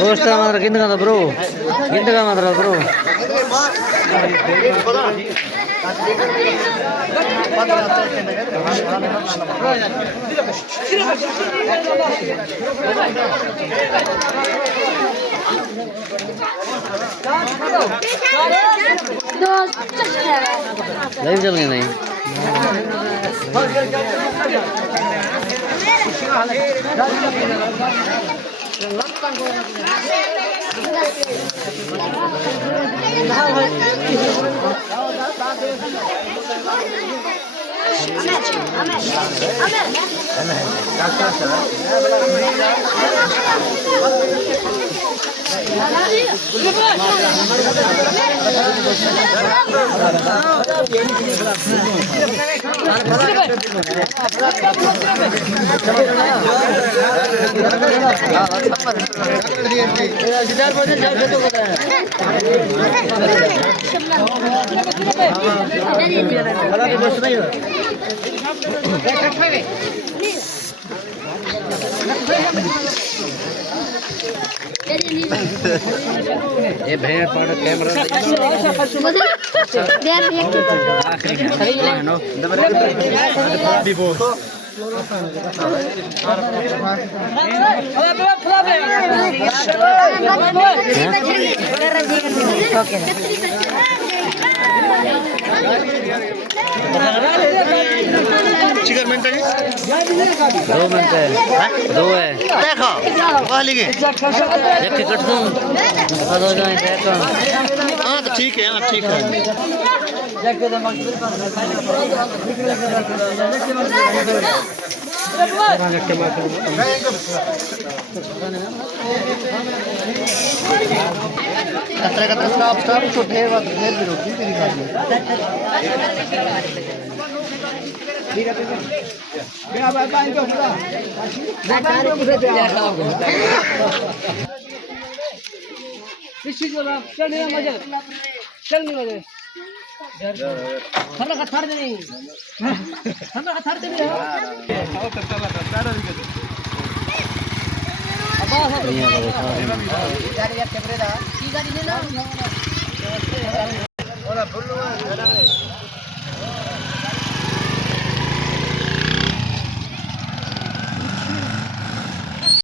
Dosta ಮಾತ್ರ ಗಿಂದಗಂದ ಬ್ರೋ ಗಿಂದಗ ಮಾತ್ರ ಬ್ರೋ लाइव चल गया नहीं ये भेड़ पाउडर कैमरा चिकन मिनट है 2 मिनट है 2 है देखो वह लिखे देख के कट दूं बता दो जाए देखो हाँ तो ठीक है हाँ ठीक है कतरे कतरे स्टाफ तो ढेर बात ढेर भी रोटी तेरी बात में बिना बात इनको पूरा मैं कार्य पूरे दे किसी को चल नहीं मजे चल नहीं मजे थर का थर नहीं थर का थर नहीं आओ तो चला था सारा दिक्कत गाड़ी या कैमरे दा की गाड़ी ले लो और फुल